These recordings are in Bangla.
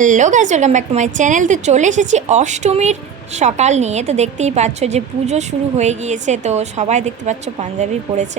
Hello guys, welcome back to my channel. তো চলে এসেছি অষ্টমীর সকাল নিয়ে। তো দেখতেই পাচ্ছ যে পুজো শুরু হয়ে গিয়েছে। তো সবাই দেখতে পাচ্ছ পাঞ্জাবি পরেছে।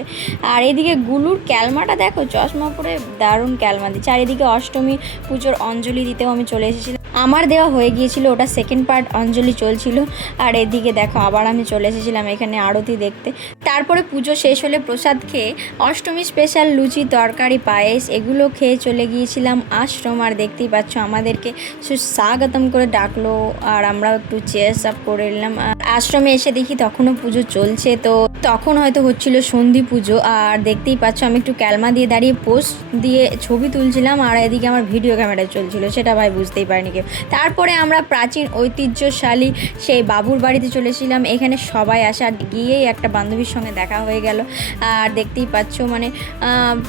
আর এদিকে গুলুর ক্যালমাটা দেখো, চশমা পরে দারুণ ক্যালমা দিচ্ছে। আর এদিকে অষ্টমী পুজোর অঞ্জলি দিতেও আমি চলে এসেছিলাম। আমার দেওয়া হয়ে গিয়েছিল, ওটা সেকেন্ড পার্ট অঞ্জলি চলছিল। আর এদিকে দেখো আবার আমি চলে এসেছিলাম এখানে আরতি দেখতে। তারপরে পুজো শেষ হলে প্রসাদ খেয়ে অষ্টমী স্পেশাল লুচি, তরকারি, পায়েস এগুলো খেয়ে চলে গিয়েছিলাম আশ্রম। আর দেখতেই পাচ্ছ আমাদেরকে সুস্বাগতম করে ডাকলো আর আমরাও একটু চেয়ার্স আপ করে নিলাম। আশ্রমে এসে দেখি তখনও পুজো চলছে। তো তখন হয়তো হচ্ছিল সন্ধি পুজো। আর দেখতেই পাচ্ছ আমি একটু ক্যালমা দিয়ে দাঁড়িয়ে পোস্ট দিয়ে ছবি তুলছিলাম, আর এদিকে আমার ভিডিও ক্যামেরা চলছিল, সেটা ভাই বুঝতেই পারিনি কেউ। তারপরে আমরা প্রাচীন ঐতিহ্যশালী সেই বাবুর বাড়িতে চলেছিলাম। এখানে সবাই আসে, আর গিয়েই একটা বান্ধবীর সঙ্গে দেখা হয়ে গেল। আর দেখতেই পাচ্ছ মানে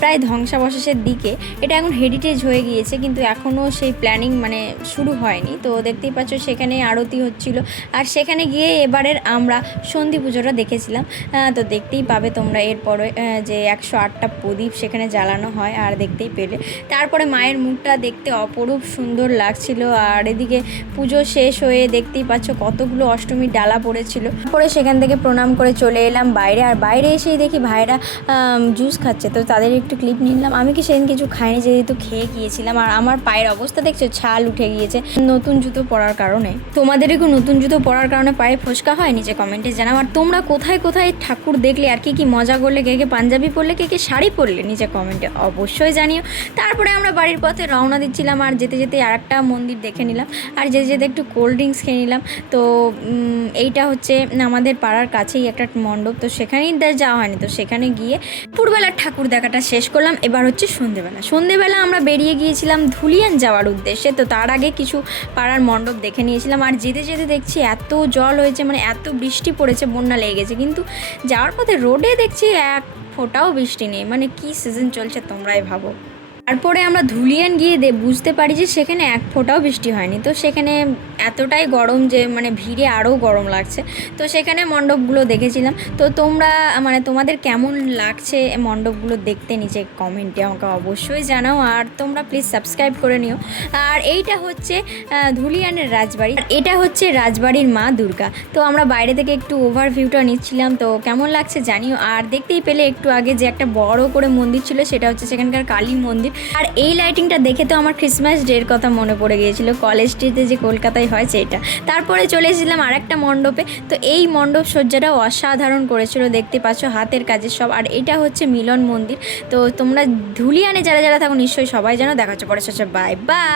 প্রায় ধ্বংসাবশেষের দিকে। এটা এখন হেরিটেজ হয়ে গিয়েছে, কিন্তু এখনও সেই প্ল্যানিং মানে শুরু হয়নি। তো দেখতেই পাচ্ছ সেখানে আরতি হচ্ছিল। আর সেখানে গিয়ে এবারের আমরা সন্ধি পুজোটা দেখেছিলাম। তো দেখতেই পাবে তোমরা এরপরে যে 108টা প্রদীপ সেখানে জ্বালানো হয়, আর দেখতেই পেলে। তারপরে মায়ের মুখটা দেখতে অপরূপ সুন্দর লাগছিল। আর এদিকে পুজো শেষ হয়ে দেখতেই পাচ্ছ কতগুলো অষ্টমীর ডালা পড়েছিল। পরে সেখান থেকে প্রণাম করে চলে এলাম বাইরে। আর বাইরে এসেই দেখি ভাইরা জুস খাচ্ছে। তো তাদের একটু ক্লিপ নিলাম। আমি কি সেদিন কিছু খাইনি, যেহেতু খেয়ে গিয়েছিলাম। আর আমার পায়ের অবস্থা দেখছো, ছাল উঠে গিয়েছে নতুন জুতো পরার কারণে। তোমাদেরও কি নতুন জুতো পরার কারণে পায়ে ফোসকা হয়? নিচে কমেন্টে জানাও। আর তোমরা কোথায় কোথায় ঠাকুর দেখলে, আর কি মজা করলে, কে কে পাঞ্জাবি পরলে, কে কে শাড়ি পরলে, নিচে কমেন্টে অবশ্যই জানিও। তারপরে আমরা বাড়ির পথে রওনা দিচ্ছিলাম। আর যেতে যেতে আর একটা মন্দির দেখে নিলাম, আর যেতে যেতে একটু কোল্ড ড্রিঙ্কস খেয়ে নিলাম। তো এইটা হচ্ছে আমাদের পাড়ার কাছেই একটা মণ্ডপ, তো সেখানেই যাওয়া হয়নি। তো সেখানে গিয়ে দুপুরবেলার ঠাকুর দেখাটা শেষ করলাম। এবার হচ্ছে সন্ধেবেলা আমরা বেরিয়ে গিয়েছিলাম ধুলিয়ান যাওয়ার উদ্দেশ্যে। তো তার আগে কিছু পাড়ার মণ্ডপ দেখে নিয়েছিলাম। আর যেতে যেতে দেখছি এত জল হয়েছে, মানে এত বৃষ্টি পড়েছে, বন্যা লেগে গেছে। কিন্তু যাওয়ার পথে রোডে দেখছি এক ফোঁটাও বৃষ্টি নেই। মানে কি সিজন চলছে তোমরাই ভাবো। তারপরে আমরা ধুলিয়ান গিয়ে বুঝতে পারি যে সেখানে এক ফোঁটাও বৃষ্টি হয়নি। তো সেখানে এতটাই গরম যে মানে ভিড়ে আরও গরম লাগছে। তো সেখানে মণ্ডপগুলো দেখেছিলাম। তো তোমরা মানে তোমাদের কেমন লাগছে মণ্ডপগুলো দেখতে, নিচে কমেন্টে আমাকে অবশ্যই জানাও। আর তোমরা প্লিজ সাবস্ক্রাইব করে নিও। আর এইটা হচ্ছে ধুলিয়ানের রাজবাড়ি, আর এটা হচ্ছে রাজবাড়ির মা দুর্গা। তো আমরা বাইরে থেকে একটু ওভারভিউটা নিচ্ছিলাম। তো কেমন লাগছে জানিও। আর দেখতেই পেলে একটু আগে যে একটা বড় করে মন্দির ছিল, সেটা হচ্ছে সেখানকার কালী মন্দির। আর এই লাইটিংটা দেখে তো আমার ক্রিসমাস ডের কথা মনে পড়ে গিয়েছিল, কলেজ স্ট্রিটে যে কলকাতায় হয় সেটা। তারপরে চলে এসেছিলাম আর একটা মণ্ডপে। তো এই মণ্ডপ সজ্জাটাও অসাধারণ করেছিল, দেখতে পাচ্ছ হাতের কাজের সব। আর এটা হচ্ছে মিলন মন্দির। তো তোমরা ধুলিয়ানে যারা যারা থাকো নিশ্চয়ই সবাই জানো। দেখা হচ্ছে পরে। Bye bye.